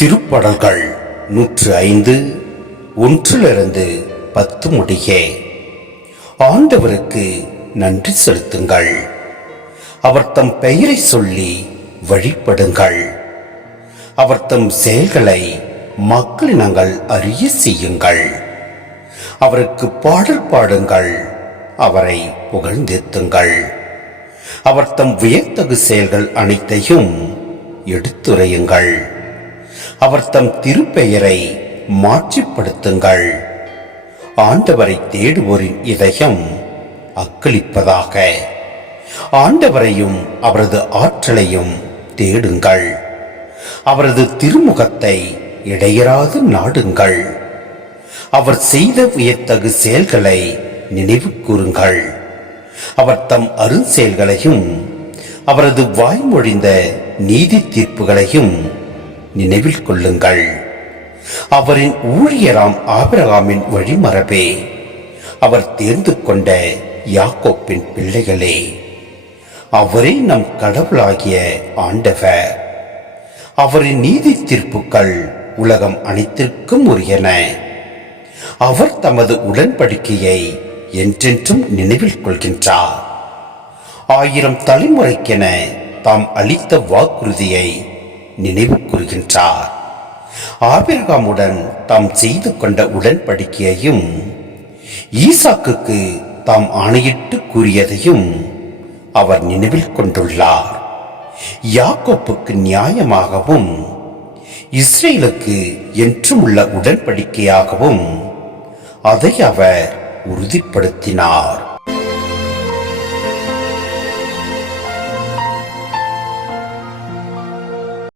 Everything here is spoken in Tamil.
திருப்பாடல்கள் 105 1-10 முடிய. ஆண்டவருக்கு நன்றி செலுத்துங்கள். அவர் தம் பெயரை சொல்லி வழிபடுங்கள். அவர் தம் செயல்களை மக்களினங்கள் அறிய செய்யுங்கள். அவருக்கு பாடல் பாடுங்கள். அவரை புகழ்ந்தேத்துங்கள். அவர் தம் வியத்தகு செயல்கள் அனைத்தையும் எடுத்துரையுங்கள். அவர் தம் திருப்பெயரை மாற்றிப்படுத்துங்கள். ஆண்டவரை தேடுவோரின் இதயம் அக்களிப்பதாக. ஆண்டவரையும் அவரது ஆற்றலையும் தேடுங்கள். அவரது திருமுகத்தை இடையராது நாடுங்கள். அவர் செய்த வியத்தகு செயல்களை நினைவு கூறுங்கள். அவர் தம் அருஞ்செயல்களையும் அவரது வாய்மொழிந்த நீதி தீர்ப்புகளையும் நினைவில் கொள்ளுங்கள். அவரின் ஊழியராம் ஆபிரகாமின் வழிமரபே, அவர் தேர்ந்து கொண்ட யாக்கோப்பின் பிள்ளைகளே, அவரே நம் கடவுளாகிய ஆண்டவர். அவரின் நீதி தீர்ப்புகள் உலகம் அனைத்திற்கும் உரியன. அவர் தமது உடன்படிக்கையை என்றென்றும் நினைவில் கொள்கின்றார். 1000 தலைமுறைக்கென தாம் அளித்த வாக்குறுதியை நினைவு கூறுகின்றார். ஆபிரகாமுடன் தாம் செய்து கொண்ட உடன்படிக்கையையும் ஈசாக்குக்கு தாம் ஆணையிட்டு கூறியதையும் அவர் நினைவில் கொண்டுள்ளார். யாக்கோப்புக்கு நியாயமாகவும் இஸ்ரேலுக்கு என்றும் உள்ள உடன்படிக்கையாகவும் அதை அவர் உறுதிப்படுத்தினார்.